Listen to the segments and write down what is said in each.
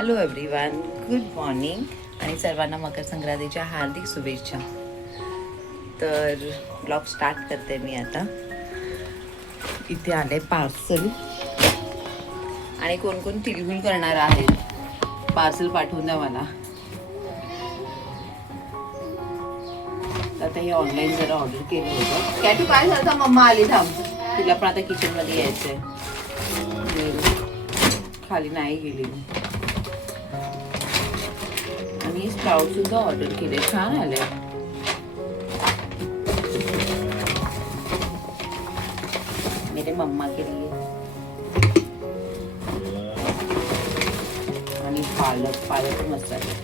Hello everyone, good morning आणि सर्वांना मकर संक्रांतीच्या हार्दिक शुभेच्छा. तर ब्लॉग स्टार्ट करते मी आता. इथे आले पार्सल आणि कोण कोण तिळगुळ करणार आहेत पार्सल पाठवून द्या मला. आता हे ऑनलाईन जरा ऑर्डर केलं होतं. कॅटू काय झालं, मम्मा आली थांब, तिला पण आता किचन मध्ये यायचंय. खाली नाही गेली मी. आणि स्प्राउट सुद्धा ऑर्डर केले, छान आले. मेरे मम्मा के लिए. आणि पालक मस्त आहे.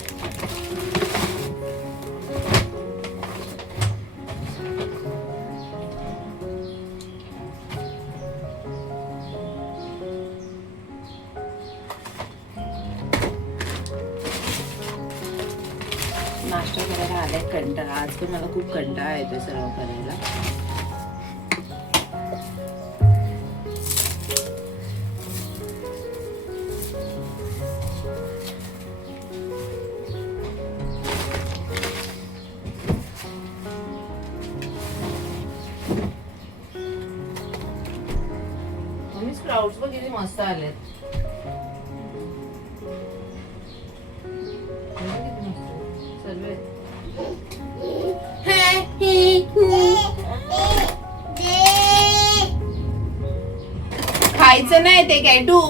नाश्ता करायला आलाय, कंटाळा. आज पण मला खूप कंटाळा येतोय सर्व करायला. मम्मी स्प्राउट्स बघ किती मस्त आलेत. खायचं नाही ते कॅटू.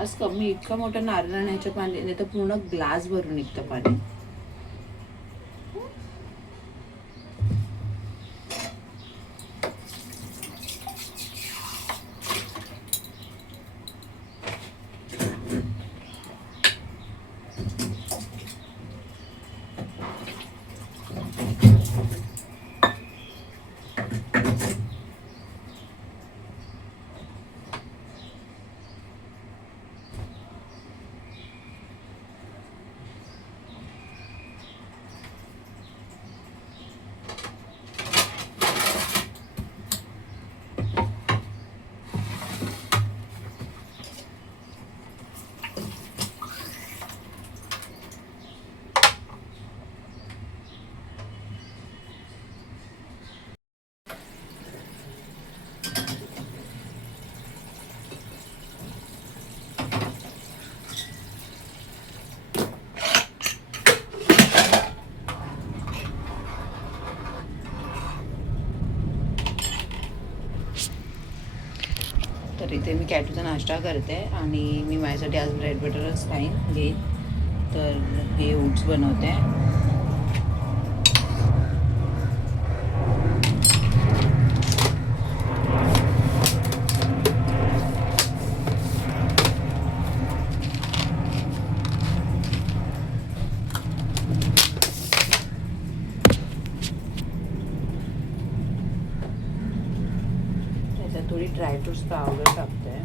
आज कमी इतकं मोठं नारळ आणायचं पाणी नाही तर पूर्ण ग्लास भरून निघतं पाणी. तर इथे मी कॅटूचा नाश्ता करते आणि मी माझ्यासाठी आज ब्रेड बटरच खाईन घेईन. तर हे ओट्स बनवते. त्याच्यात थोडी ड्रायफ्रुट्स पावडर टाकते.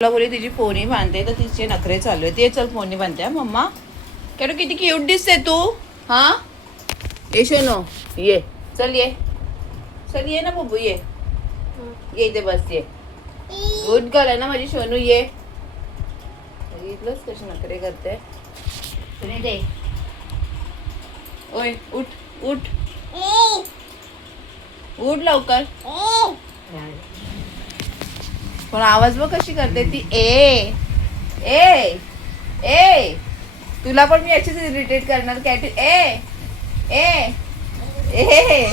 बोली तिची पोनी बांधते तर तिचे नखरे चालू आहे. ते चल पोनी बांधते मम्मा. कॅटू किती क्यूट दिसते तू. हा ये शोनो, ये चल, ये चल, ये ना बब्बू, ये इथे बस. ये गुड गर्ल आहे ना माझी सोनू. ये बघितलंच कशी नखरे करते. तुम्ही दे. ओय उठ उठ उठ लवकर. पण आवाज बघ कशी करते ती. ए ए ए तुला पण मी याचीच इरिटेट करणार. कॅटी ए ए ए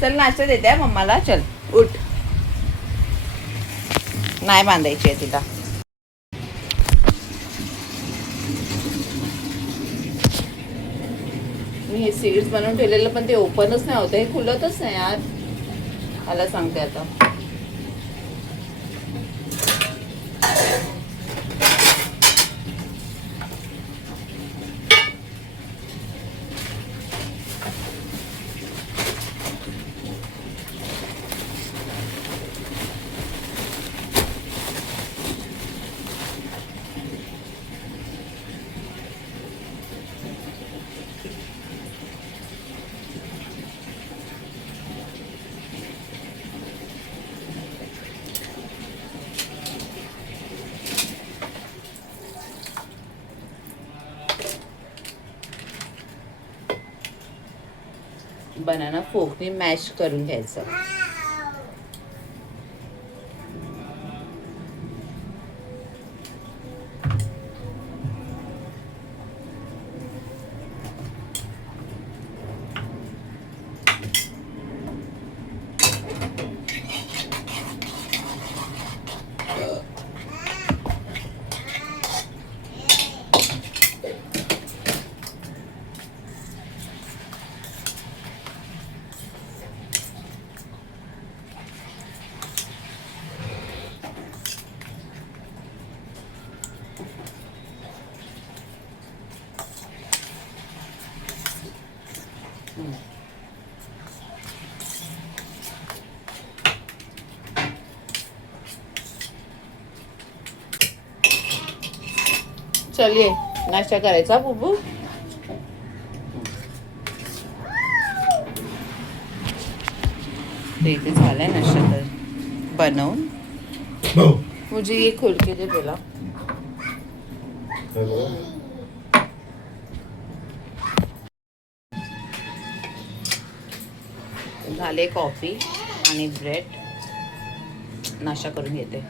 चल नाश्ता देते आहे मम्माला. चल उठ. नाही बांधायची आहे तिला. मी हे सीड्स बनवून ठेवलेलं पण ते ओपनच नाही होतं. हे खुलतच नाही यार. मला सांगते आता. बनाना फोकनी मॅश करून घ्यायचं. चलिए नाश्ता करायचा बुबू. ते इथे झालंय नाश्ता तर बनवून. मुझे ये खोल के दे बोला. झाले कॉफी आणि ब्रेड. नाश्ता करून घेते.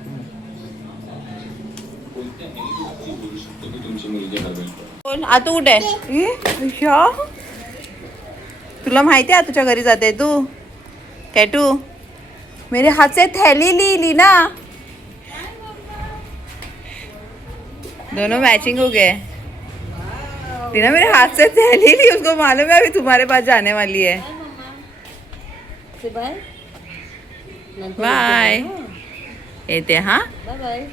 आतू कुठे आहे? तुला माहिती आहे तुझ्या घरी जाते तू. कॅटू मेरे हाथ से थैली ली ना. दोनों मैचिंग हो गए. टीना मेरे हाथ से थैली ली. उसको मालूम है अभी तुम्हारे पास जाने वाली है. बाय येते. हाँ बाय.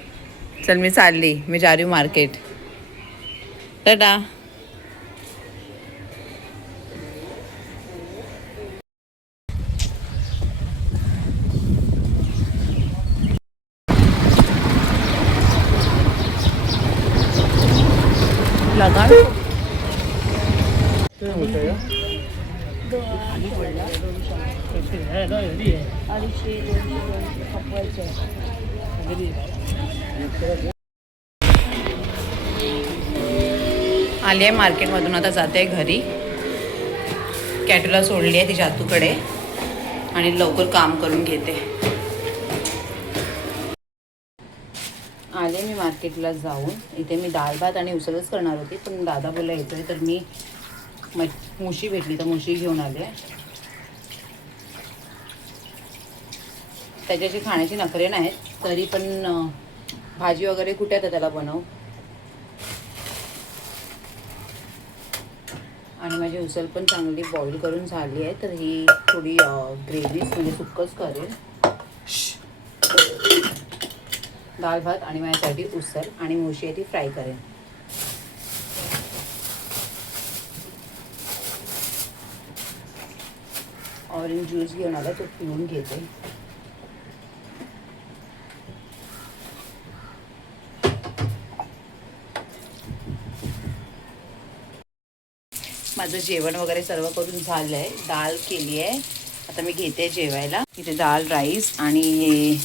चल मी चालली. मी जा रही हूँ मार्केट. टाटा. लगा आली आहे मार्केटमधून. आता जाते घरी. कॅटूला सोडली आहे तिच्या आतूकडे आणि लवकर काम करून घेते. आले मी मार्केटला जाऊन. इथे मी डाळ भात आणि उसळच करणार होती पण दादा बोला येतोय तर मी मुशी भेटली तर मुशी घेऊन आले. त्याच्याशी खाण्याची नखरे नाहीत तरी पण भाजी वगैरे कुठे आता त्याला बनव. आणि माझी उसळ पण चांगली बॉईल करून झाली आहे तर ही थोडी ग्रेव्हीच म्हणजे सुक्कच करेल. डाळ भात आणि माझ्यासाठी उसळ आणि मुशी आहे ती फ्राय करेन. ऑरेंज ज्यूस घेऊन आला तो पिऊन घेते. माझं जेवण वगैरे सर्व करून झालं आहे. डाळ केली आहे. आता मी घेते जेवायला. इथे डाळ राईस आणि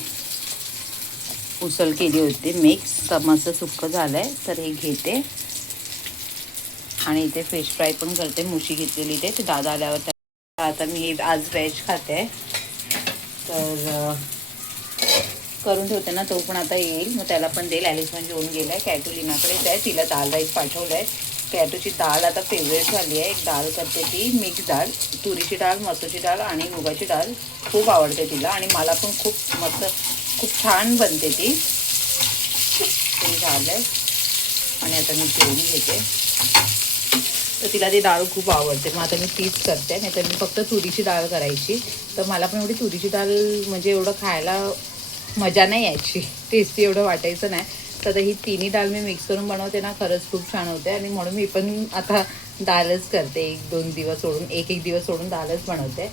उसळ केली होती मिक्स, तर मस्त सुक्कं झालं आहे. तर हे घेते आणि इथे फिश फ्राय पण करते. मुशी घेतलेली ते दादा आल्यावर. तर आता मी आज व्हेज खाते, तर करून ठेवते ना, तो पण आता येईल, मग त्याला पण देईल. ॲलिस पण जेवून गेला आहे. कॅटू लिनाकडेच आहे, तिला दाल राईस पाठवलं आहे. कॅटूची डाळ आता फेवरेट झाली आहे. एक डाळ करते ती मिक्स डाळ, तुरीची डाळ, मसूरची डाळ आणि मुगाची डाळ खूप आवडते तिला, आणि मला पण खूप मस्त, खूप छान बनते ती. ते झालं आहे आणि आता मी जेवून घेते. तर तिला ती डाळ खूप आवडते, मग आता मी तीच करते. नाही तर मी फक्त तुरीची डाळ करायची, तर मला पण एवढी तुरीची डाळ म्हणजे एवढं खायला मजा नाही यायची, टेस्टी एवढं वाटायचं नाही. तर आता ही तिन्ही डाळ मी मिक्स करून बनवते ना, खरंच खूप छान होते. आणि म्हणून मी पण आता डाळच करते, 1-2 दिवस सोडून, एक दिवस सोडून डाळच बनवते.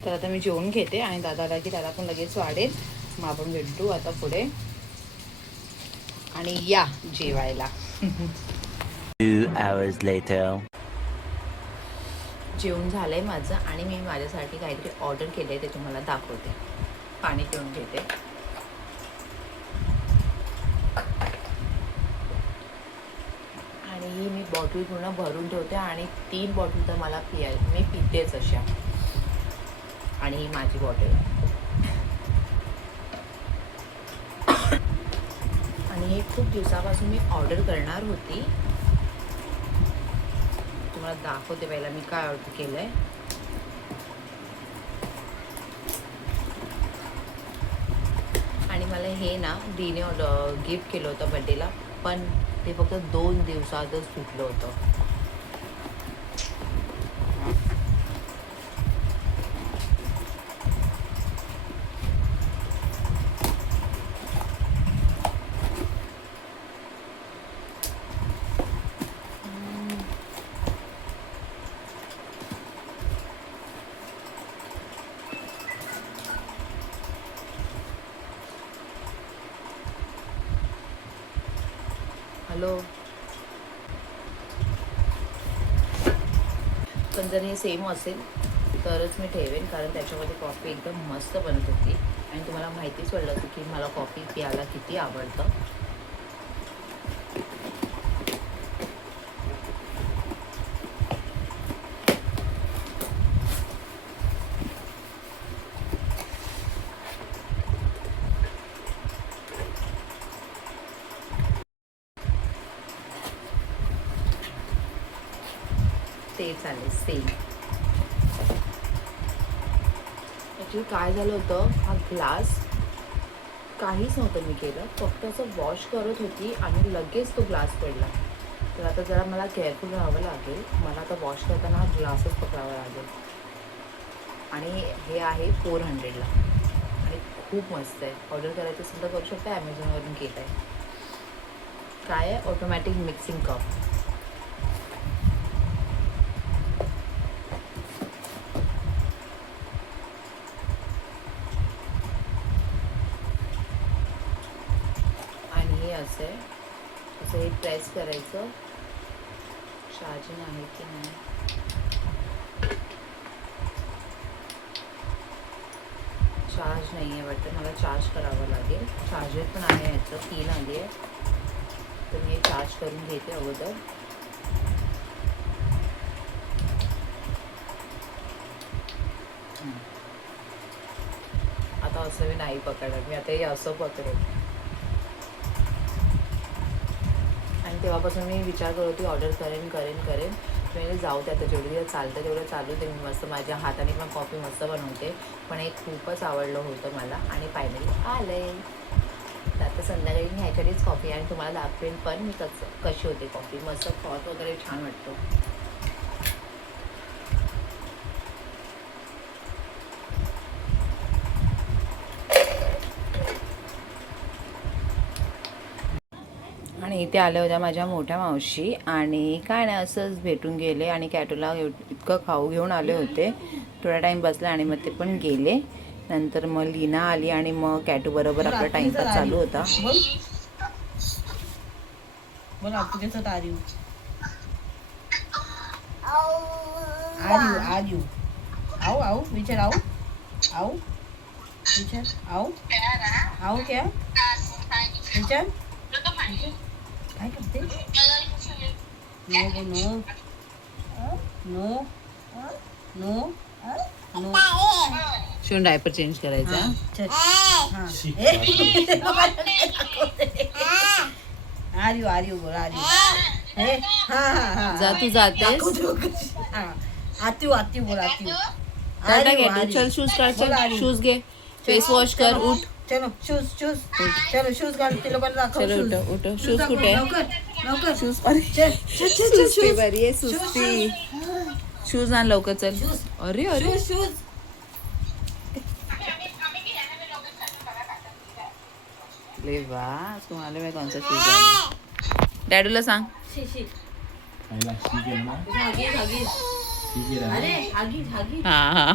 तर आता मी जेवून घेते आणि दादाला की त्याला पण लगेच वाढेल. मग आपण भेटू आता पुढे, आणि या जेवायला. 2 hours later. जेवण झालंय माझं आणि मी माझ्यासाठी काहीतरी ऑर्डर केलंय, ते तुम्हाला दाखवते. पाणी पिऊन घेते. आणि ही मी बॉटल पूर्ण भरून ठेवते, आणि 3 बॉटल तर मला मी पितेच अशा. आणि ही माझी बॉटल आहे. आणि हे खूप दिवसापासून मी ऑर्डर करणार होती. तुम्हाला दाखवते पहिला मी काय ऑर्डर केलं आहे. आणि मला हे ना दीने गिफ्ट केलं होतं बड्डेला, पण ते फक्त 2 दिवसातच सुटलं होतं. हॅलो. पण जर हे सेम असेल तरच मी ठेवेन, कारण त्याच्यामध्ये कॉफी एकदम मस्त बनत होती. आणि तुम्हाला माहितीच पडलं होतं की मला कॉफी प्यायला किती आवडतं. ते चालेल सेम. ॲक्च्युली काय झालं होतं, हा ग्लास काहीच नव्हतं मी केलं, फक्त असं वॉश करत होती आणि लगेच तो ग्लास पडला. तर आता जरा मला केअरफुल राहावं लागेल. मला आता वॉश करताना हा ग्लासच पकडावा लागेल. आणि हे आहे 400ला आणि खूप मस्त आहे. ऑर्डर करायचं सुद्धा करू शकता, ॲमेझॉनवरून केलं आहे. काय आहे, ऑटोमॅटिक मिक्सिंग कप. आणि हे असं आहे, असं हे प्रेस करायचं. चार्जिंग आहे की नाही, चार्ज नाही आहे वाटतं, मला चार्ज करावं लागेल. चार्जर पण आहे, ह्याचं 3 आली आहे, तर मी चार्ज करून घेते अगोदर. आता असं मी नाही पकडत, मी आता हे असं पकडेल. आणि तेव्हापासून मी विचार करत होती ऑर्डर करेन. म्हणजे जाऊ दे आता, जेवढं दिवस चालतं तेवढं चालू दे. मी मस्त माझ्या हाताने पण कॉफी मस्त बनवते. पण हे खूपच आवडलं होतं मला, आणि फायनली आलं आहे. तर आता संध्याकाळी मी ह्याच्यावरच कॉफी, आणि तुम्हाला दाखवेन पण मी कशी होते कॉफी. मस्त फ्रॉथ वगैरे छान वाटतो. आणि इथे आल्या होत्या माझ्या मोठ्या मावशी, आणि काय नाही असंच भेटून गेले. आणि कॅटूला इतकं खाऊ घेऊन आले होते. थोडा टाईम बसला आणि मग ते पण गेले. नंतर मग लीना आली, आणि मग कॅटू बरोबर आपला टाईमपास चालू होता. बोला तुझ्याच आर्यू आर्यू आर्यू आऊ आऊ विचार आऊ आऊ विचार आओ आओ क्या विचार काय करते no go no no no no शिवून डायपर चेंज करायचा. चल हां आर्यू आर्यू बोल आर्यू हे हां जा तू जातेस. आत्यू आत्यू बोल आत्यू चल घे, चल शूज काढ, चल शूज घे, फेस वॉश कर, उठ. चलो शूज शूज चलो शूज घाल ते लोकांना दाखव चलो शूज उठ उठ. शूज कुठे आहे? लवकर लवकर शूज अरे सुस्ती बरी आहे सुस्ती. शूज आण लवकर चल. अरे अरे शूज ले वा तुम्हाला मी कोणता शूज आहे. डॅडूला सांग. शी आईला शी केलं ना हागी हागी शी केलं ना अरे हागी हागी हा हा